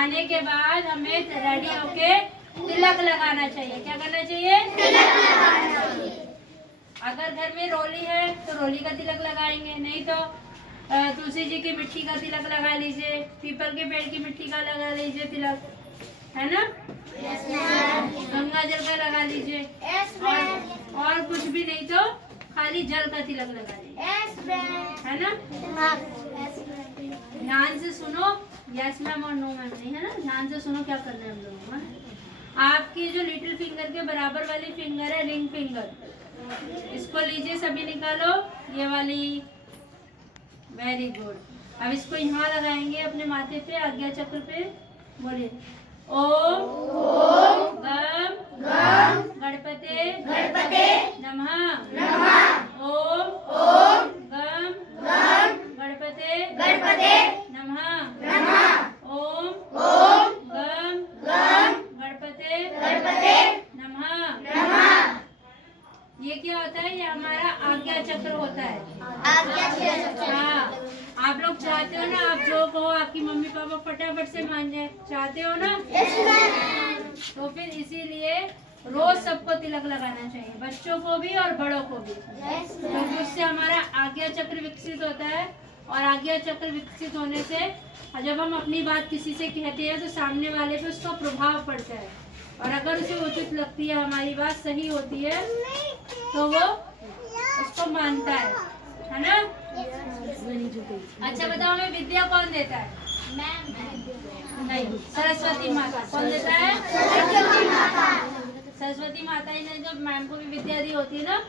नहाने के बाद हमें रेडी होके तिलक लगाना चाहिए। क्या करना चाहिए? तिलक लगाना चाहिए। अगर घर में रोली है तो रोली का तिलक लगाएंगे, नहीं तो तुलसी जी की मिट्टी का तिलक लगा लीजिए, पीपल के पेड़ की मिट्टी का लगा लीजिए तिलक, है ना? गंगा जल का लगा लीजिए, और कुछ भी नहीं तो खाली जल का तिलक लगा लीजिए, है ना? ध्यान से सुनो, यस मैम और नो मैम नहीं, है ना? ध्यान से सुनो क्या करना है हम लोगों को। आपकी जो लिटिल फिंगर के बराबर वाली फिंगर है, रिंग फिंगर, इसको लीजिए, सभी निकालो, ये वाली, वेरी गुड। अब इसको यहाँ लगाएंगे अपने माथे पे, आज्ञा चक्र पे। बोलिए ओम गम गणपते नमः। ओम गम गणपते नमः। ओम गम गणपते नमः। ये क्या होता है? ये हमारा आज्ञा चक्र होता है। हाँ, आप लोग चाहते हो ना, आप जो कहो आपकी मम्मी पापा फटाफट से मान जाए, चाहते हो ना? तो फिर इसीलिए रोज सबको तिलक लगाना चाहिए, बच्चों को भी और बड़ों को भी, क्योंकि उससे हमारा आज्ञा चक्र विकसित होता है। और आज्ञा चक्र विकसित होने से जब हम अपनी बात किसी से कहते हैं तो सामने वाले पे उसका प्रभाव पड़ता है, और अगर उसे उचित लगती है, हमारी बात सही होती है, तो वो उसको मानता है ना? अच्छा बताओ, हमें विद्या कौन देता है? नहीं, सरस्वती माता। कौन देता है? सरस्वती माता ही ने जब मैम को भी विद्या दी होती है ना,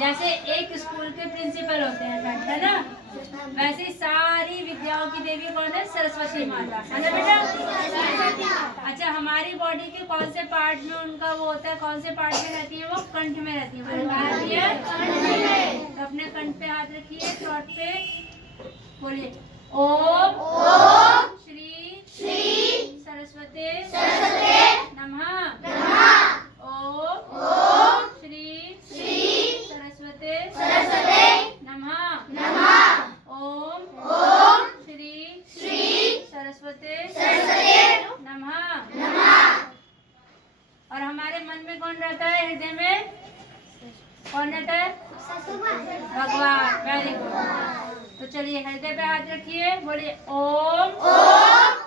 जैसे एक स्कूल के प्रिंसिपल होते हैं, है ना? वैसे सारी विद्याओं की देवी कौन है? सरस्वती माता, है ना बेटा? अच्छा, हमारी बॉडी के कौन से पार्ट में उनका वो होता है, कौन से पार्ट में रहती है? वो कंठ में रहती है। तो अपने कंठ पे हाथ रखिए, थ्रोट पे, बोलिए ओम श्री सरस्वती नमः। ओम श्री सरस्वती नमः। ओम श्री सरस्वती नमः। और हमारे मन में कौन रहता है? हृदय में कौन रहता है? भगवान। Very good. तो चलिए हृदय पे हाथ रखिए, बोलिए ओम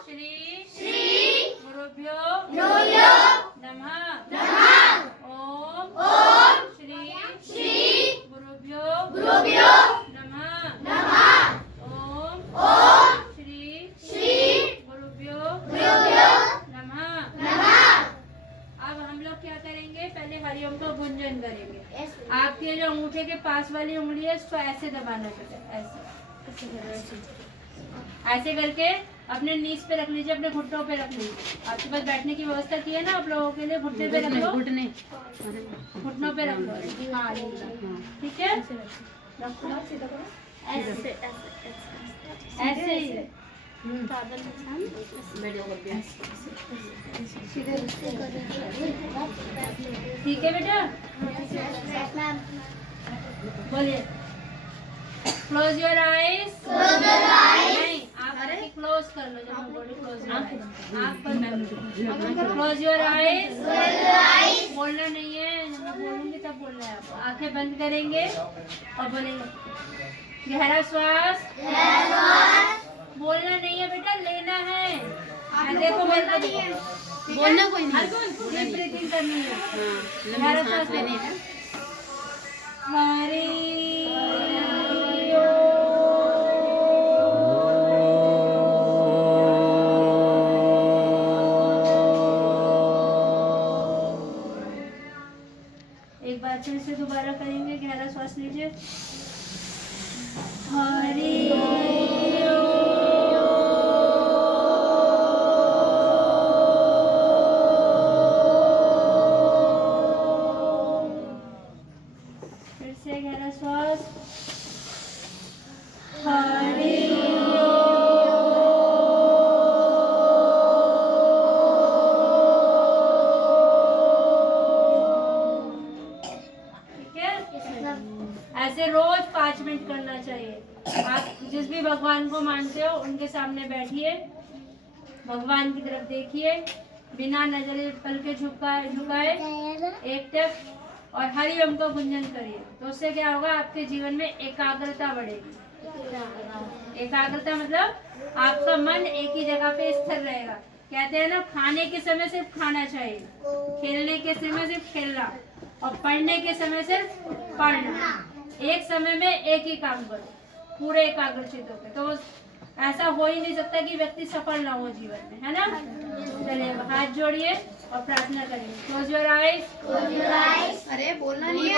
श्री गुरुभ्यो नमः। ओम श्री गुरुभ्यो नमः। ओम श्री गुरुभ्यो नमः। अब हम लोग क्या करेंगे? पहले हरिओम का गुंजन करेंगे। आपके जो अंगूठे के पास वाली उंगली है, इसको ऐसे दबाना पड़ता है, ऐसे करके अपने नीज पे रख लीजिए, अपने घुटनों पे रख लीजिए। आपके पास बैठने की व्यवस्था की है ना आप लोगों के लिए? घुटने पे रख लो, घुटनों पे रख लो। हाँ, ठीक है, ऐसे ही। ठीक है बेटा, बोलिए क्लोज योर आईज। नहीं, आप क्लोज कर लो, जब मैं बोलूं क्लोज आँख। Close your eyes. बोलना नहीं है, जब मैं बोलूंगी तब बोलना है। आपको आंखें बंद करेंगे और बोलेंगे गहरा श्वास। बोलना नहीं है बेटा, लेना है। देखो बोलना कोई नहीं, ब्रीथिंग करनी है। गहरा श्वास लेनी है। एक बार फिर से दोबारा करेंगे, गहरा श्वास लीजिए। हरि गहरा श्वास। हरि ठीक है, ऐसे रोज 5 मिनट करना चाहिए। आप जिस भी भगवान को मानते हो उनके सामने बैठिए, भगवान की तरफ देखिए, बिना नजर पलके झुकाए एक टक और हरि ओम का गुंजन करिए। तो उससे क्या होगा, आपके जीवन में एकाग्रता बढ़ेगी। एकाग्रता मतलब आपका मन एक ही जगह पे स्थिर रहेगा। कहते हैं ना, खाने के समय सिर्फ खाना चाहिए, खेलने के समय सिर्फ खेलना और पढ़ने के समय सिर्फ पढ़ना। एक समय में एक ही काम करो पूरे एकाग्रचित होकर। तो ऐसा हो ही नहीं सकता कि व्यक्ति सफल ना हो जीवन में, है ना। चलिए हाथ जोड़िए और प्रार्थना करिए। Close your eyes. अरे बोलना नहीं है।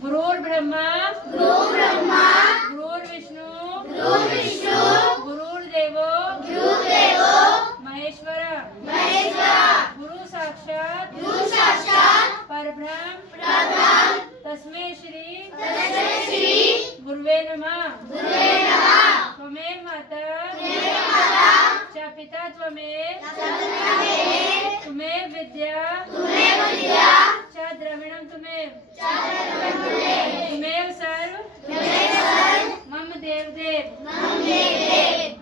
गुरुर् ब्रह्मा गुरुर्विष्णु गुरुर्देवो महेश्वर गुरु साक्षात परब्रह्म तस्मै श्री गुरुवे नमः। त्वमेव माता च पिता त्वमेव विद्या च द्रविणं त्वमेव सर्व मम देवदेव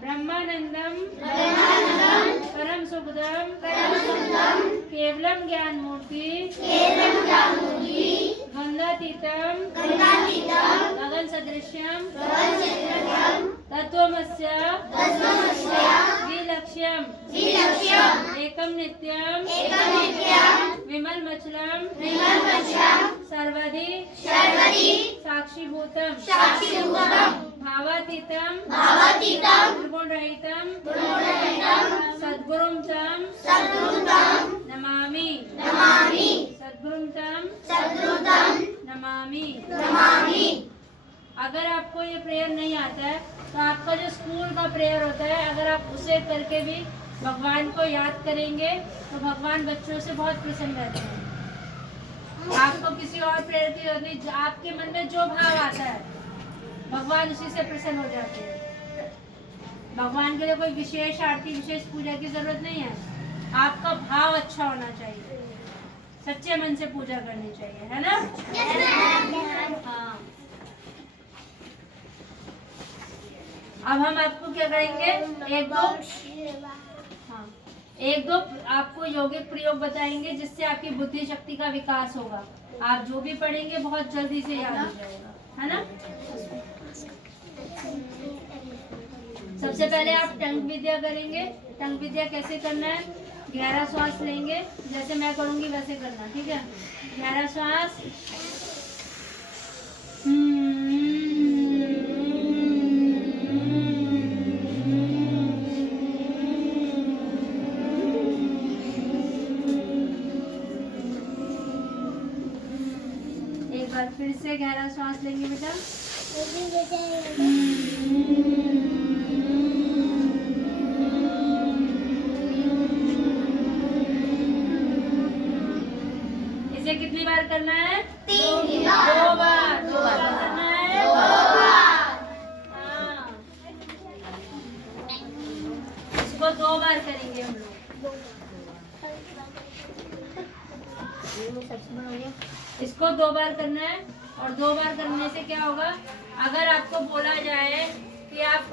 ब्रह्मानंदम परम सुखदम केवलम ज्ञान मूर्ति गंगातीतम गगन सदृश्यम तत्वमस्य विलक्ष्यम एकम नित्यम विमल मचलम सर्वधि साक्षीभूतम भावातीतम त्रिगुण रहितम सद्गुरुं तम नमामि सद्गुरुं तम नमामि। अगर आपको ये प्रेयर नहीं आता है तो आपका जो स्कूल का प्रेयर होता है, अगर आप उसे करके भी भगवान को याद करेंगे तो भगवान बच्चों से बहुत प्रसन्न रहते हैं। आपको किसी और प्रेयर की जरूरत नहीं, आपके मन में जो भाव आता है भगवान उसी से प्रसन्न हो जाते हैं। भगवान के लिए कोई विशेष आरती विशेष पूजा की जरूरत नहीं है। आपका भाव अच्छा होना चाहिए, सच्चे मन से पूजा करनी चाहिए, है ना। हाँ, अब हम आपको क्या करेंगे, एक दो आपको यौगिक प्रयोग बताएंगे जिससे आपकी बुद्धि शक्ति का विकास होगा। आप जो भी पढ़ेंगे बहुत जल्दी से याद हो जाएगा, है ना। सबसे पहले आप टंग विद्या करेंगे। टंग विद्या कैसे करना है, गहरा श्वास लेंगे, जैसे मैं करूंगी वैसे करना, ठीक है। गहरा श्वास, एक बार फिर से गहरा श्वास लेंगे बेटा। इसे कितनी बार करना है, 3 दो बार करना है। हाँ, इसको 2 बार करेंगे हम लोग। इसको 2 बार करना है और 2 बार करने से क्या होगा, अगर आपको बोला जाए कि आप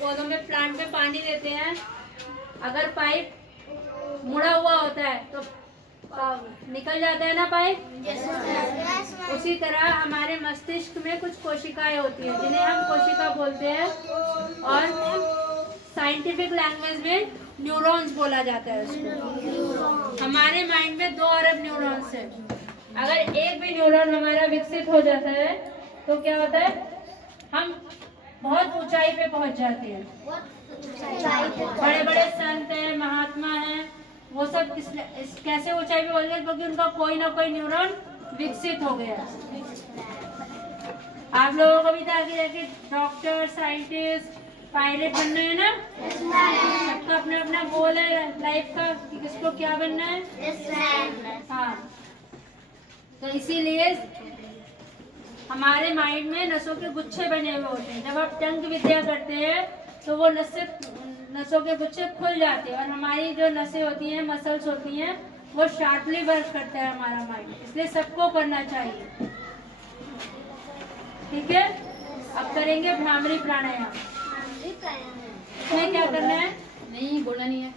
पौधों में प्लांट में पानी देते हैं, अगर पाइप मुड़ा हुआ होता है तो निकल जाता है ना पाइप। उसी तरह हमारे मस्तिष्क में कुछ कोशिकाएं होती हैं जिन्हें हम कोशिका बोलते हैं और साइंटिफिक लैंग्वेज में न्यूरॉन्स बोला जाता है उसको। हमारे माइंड में 2 अरब न्यूरॉन्स हैं। अगर एक भी न्यूरॉन हमारा विकसित हो जाता है तो क्या होता है, हम बहुत ऊंचाई पे पहुंच जाते हैं। बड़े बड़े संत हैं, महात्मा हैं, वो सब कैसे ऊंचाई पे पहुंच गए, क्योंकि उनका कोई ना कोई न्यूरॉन विकसित हो गया। आप लोगों को भी तो आगे जाके डॉक्टर, साइंटिस्ट, पायलट बनना है ना। सबका अपना अपना गोल है लाइफ का कि किसको क्या बनना है। हाँ, तो इसीलिए हमारे माइंड में नसों के गुच्छे बने हुए होते हैं। जब आप टंग विद्या करते हैं तो वो नसों के गुच्छे खुल जाते हैं और हमारी जो नसें होती हैं, मसल्स होती हैं, वो शार्पली वर्क करता है हमारा माइंड। इसलिए सबको करना चाहिए। ठीक है। अब करेंगे भ्रामरी प्राणायाम। इसमें क्या करना है? नहीं बोलना नहीं है।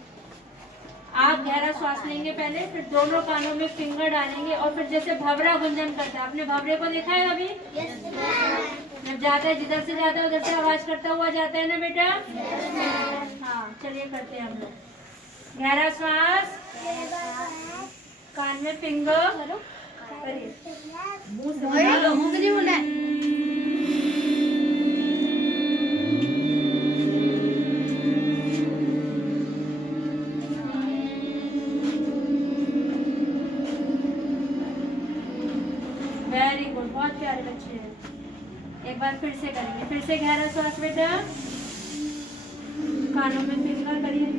आप गहरा श्वास लेंगे पहले, फिर दोनों कानों में फिंगर डालेंगे और फिर जैसे भंवरा गुंजन करता है, आपने भंवरे को देखा है अभी? जब जाता है जिधर से जाता है उधर से आवाज करता हुआ जाता है ना बेटा? हाँ, चलिए करते हैं हम लोग। गहरा श्वास, कान में फिंगर करिए। मुंह से नहीं बोलना है। वेरी गुड, बहुत प्यारे बच्चे हैं। एक बार फिर से करेंगे, फिर से गहरा श्वास बेटा, कानों में फिंगर करिए।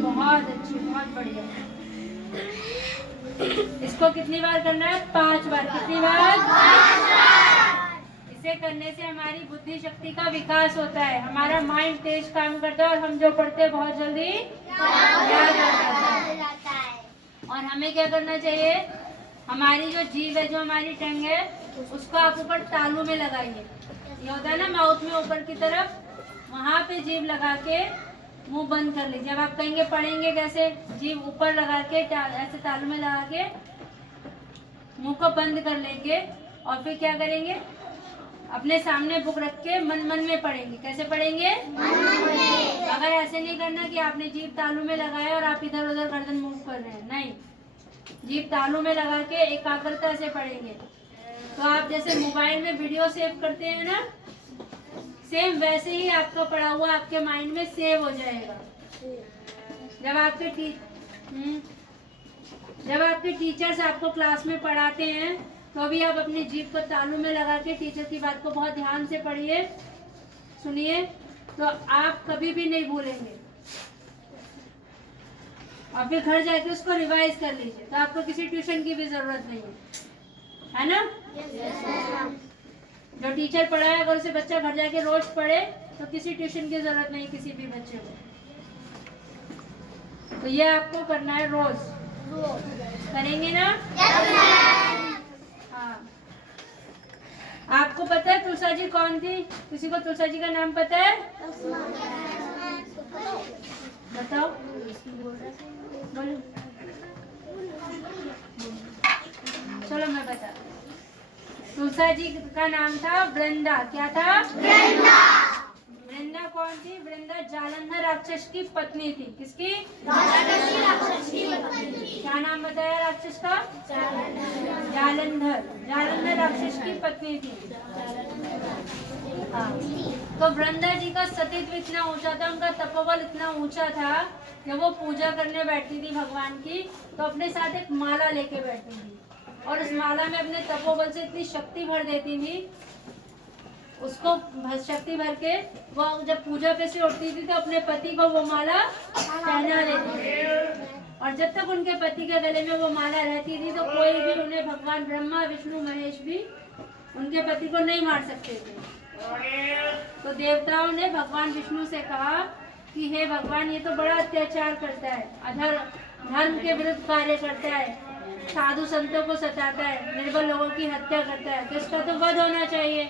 बहुत अच्छी, बहुत बढ़िया। इसको कितनी बार करना है? 5 बार। कितनी बार? 5 बार। इसे करने से हमारी बुद्धि शक्ति का विकास होता है, हमारा माइंड तेज काम करता है और हम जो पढ़ते हैं बहुत जल्दी याद हो जाता है। और हमें क्या करना चाहिए? हमारी जो जीभ है, जो हमारी टंग है, उसको आप ऊपर तालू में लगाइए। ये होता है ना माउथ में ऊपर की तरफ, वहाँ पे जीभ लगा के मुंह बंद कर लीजिए। जब आप कहेंगे पढ़ेंगे कैसे? जीभ ऊपर लगा के ऐसे तालू में लगा के मुंह को बंद कर लेंगे और फिर क्या करेंगे? अपने सामने बुक रख के मन मन में पढ़ेंगे। कैसे पढ़ेंगे? अगर ऐसे नहीं करना कि आपने जीभ तालू में लगाया और आप इधर उधर गर्दन मूव कर रहे हैं, नहीं। जीभ तालू में लगा के एकाग्रता से पढ़ेंगे। तो आप जैसे मोबाइल में वीडियो सेव करते हैं ना, सेम वैसे ही आपका पढ़ा हुआ आपके माइंड में सेव हो जाएगा। जब आपके टीचर्स आपको क्लास में पढ़ाते हैं तो भी आप अपनी जीभ को तालू में लगा के टीचर की बात को बहुत ध्यान से पढ़िए, सुनिए, तो आप कभी भी नहीं भूलेंगे। और फिर घर जाके उसको रिवाइज कर लीजिए, तो आपको किसी ट्यूशन की भी जरूरत नहीं है ना? जो टीचर पढ़ाए अगर उसे बच्चा घर जाके रोज पढ़े तो किसी ट्यूशन की जरूरत नहीं किसी भी बच्चे को। तो ये आपको करना है रोज। करेंगे ना? हाँ। आपको पता है तुलसा जी कौन थी? किसी को तुलसा जी का नाम पता है? बताओ, बोलो। चलो मैं बता। तुलसा जी का नाम था वृंदा। क्या था? वृंदा। वृंदा कौन थी? वृंदा जालंधर राक्षस की पत्नी थी। किसकी? राक्षस की पत्नी। क्या नाम बताया राक्षस का? जालंधर। जालंधर राक्षस की पत्नी थी। हाँ। तो वृंदा जी का सतीत्व इतना ऊंचा था, उनका तपोबल इतना ऊंचा था, जब वो पूजा करने बैठती थी भगवान की तो अपने साथ एक माला लेके बैठती थी और उस माला में अपने तपोबल से इतनी शक्ति भर देती थी, उसको शक्ति भर के वो जब पूजा पे से उठती थी तो अपने पति को वो माला पहना देती थी। और जब तक उनके पति के गले में वो माला रहती थी तो कोई भी उन्हें, भगवान ब्रह्मा विष्णु महेश भी उनके पति को नहीं मार सकते थे। तो देवताओं ने भगवान विष्णु से कहा कि हे भगवान, ये तो बड़ा अत्याचार करता है, अधर धर्म के विरुद्ध कार्य करता है, साधु संतों को सताता है, निर्बल लोगों की हत्या करता है, तो इसका तो वध होना चाहिए।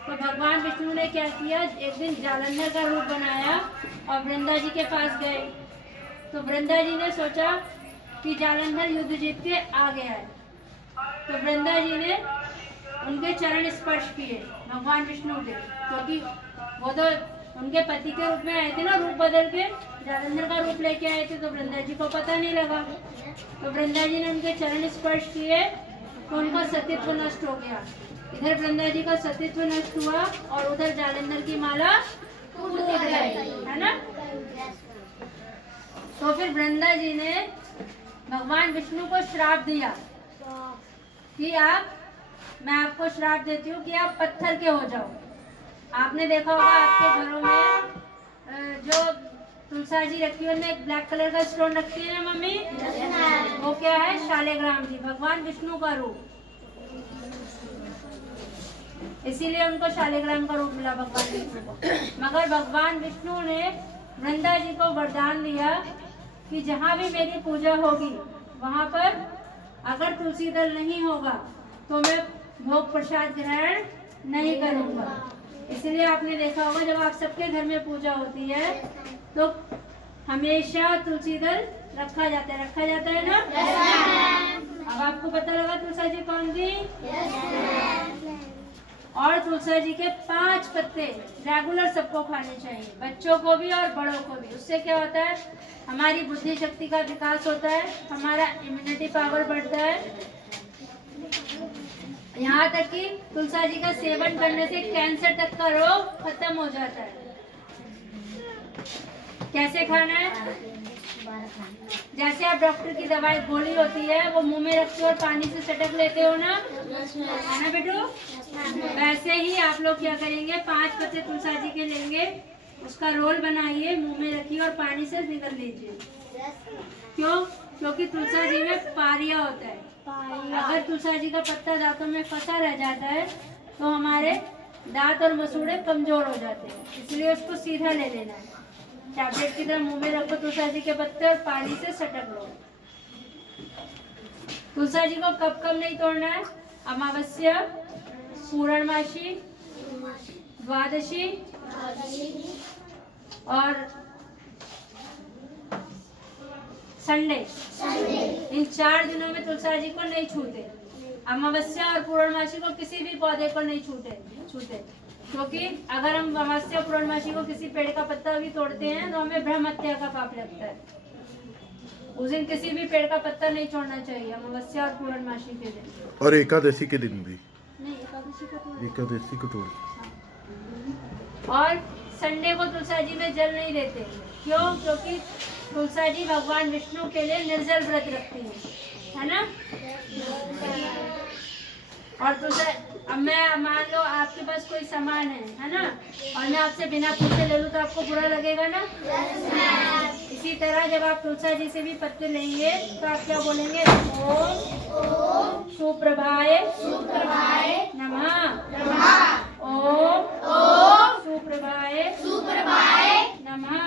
तो भगवान विष्णु ने क्या किया? एक दिन जालंधर का रूप बनाया और वृंदा जी के पास गए। तो वृंदा जी ने सोचा कि जालंधर युद्ध जीत के आ गया है, तो वृंदा जी ने उनके चरण स्पर्श किए भगवान विष्णु के, क्योंकि वो तो उनके पति के रूप में आए थे ना, रूप बदल के जालंधर का रूप लेके आए थे, तो वृंदा जी को पता नहीं लगा। तो वृंदा जी ने उनके चरण स्पर्श किए तो उनका सतीत्व नष्ट हो गया। इधर वृंदा जी का सतीत्व नष्ट हुआ और उधर जालंधर की माला टूट गई, है ना? तो फिर वृंदा जी ने भगवान विष्णु को श्राप दिया कि मैं आपको श्राप देती हूँ कि आप पत्थर के हो जाओ। आपने देखा होगा आपके घरों में जो तुलसा जी रखी है उनमें एक ब्लैक कलर का स्टोन रखती है ना मम्मी, वो क्या है? शालिग्राम जी, भगवान विष्णु का रूप। इसीलिए उनको शालिग्राम का रूप मिला भगवान विष्णु को। मगर भगवान विष्णु ने वृंदा जी को वरदान दिया कि जहाँ भी मेरी पूजा होगी वहाँ पर अगर तुलसी दल नहीं होगा तो मैं भोग प्रसाद ग्रहण नहीं करूँगा। इसलिए आपने देखा होगा जब आप सबके घर में पूजा होती है तो हमेशा तुलसी दल रखा जाता है ना। अब आपको पता लगा तुलसा जी कौन थी? और तुलसा जी के 5 पत्ते रेगुलर सबको खाने चाहिए, बच्चों को भी और बड़ों को भी। उससे क्या होता है, हमारी बुद्धि शक्ति का विकास होता है, हमारा इम्यूनिटी पावर बढ़ता है। यहाँ तक कि तुलसा जी का सेवन करने से कैंसर तक का रोग खत्म हो जाता है। कैसे खाना है? जैसे आप डॉक्टर की दवाई गोली होती है वो मुंह में रखते हो और पानी से चटक लेते हो ना, है ना बेटू? वैसे ही आप लोग क्या करेंगे, 5 पत्ते तुलसा जी के लेंगे, उसका रोल बनाइए, मुंह में रखिए और पानी से निगल लीजिए। क्यों? क्योंकि तुलसा जी में पारिया होता है। अगर तुलसा जी का पत्ता दांतों में फंसा रह जाता है तो हमारे दांत और मसूड़े कमजोर हो जाते हैं, इसलिए उसको सीधा ले लेना है। टैबलेट की तरह मुंह में रखो तुलसा जी के पत्ते और पानी से सटक लो। तुलसा जी को कब कब नहीं तोड़ना है? अमावस्या, पूर्णमासी, द्वादशी और संडे। इन 4 दिनों में तुलसा जी को नहीं छूते। अमावस्या और पूर्णमासी को किसी भी पौधे को नहीं छूते, क्योंकि अगर हम अमावस्या पूर्णमासी को किसी पेड़ का पत्ता भी तोड़ते हैं तो हमें ब्रह्म हत्या का पाप लगता है। उस दिन किसी भी पेड़ का पत्ता नहीं छोड़ना चाहिए, अमावस्या और पूर्णमासी के दिन। और एकादशी के दिन भी नहीं, एकादशी को तोड़। और संडे को तुलसा जी में जल नहीं देते। क्यों? क्योंकि तुलसा जी भगवान विष्णु के लिए निर्जल व्रत रखती है ना। और तुलसा, अब मैं मान लो आपके पास कोई सामान है ना, और मैं आपसे बिना पूछे ले लूँ तो आपको बुरा लगेगा ना। इसी तरह जब आप तुलसा जी से भी पत्ते लेंगे तो आप क्या बोलेंगे? ओम सुप्रभाय नमः, ओम सुप्रभाय नमः।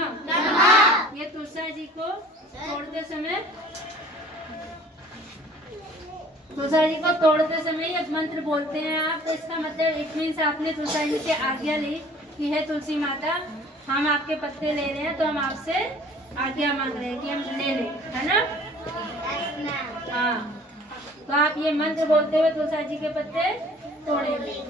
ये तुलसा जी को तोड़ते समय ये मंत्र बोलते हैं आप, तो इसका मतलब इट मीन्स आपने तुलसा जी से आज्ञा ली कि हे तुलसी माता, हम आपके पत्ते ले रहे हैं तो हम आपसे आज्ञा मांग रहे हैं कि हम ले लें, है ना। हाँ, तो आप ये मंत्र बोलते हुए तुलसा जी के पत्ते तोड़ेंगे।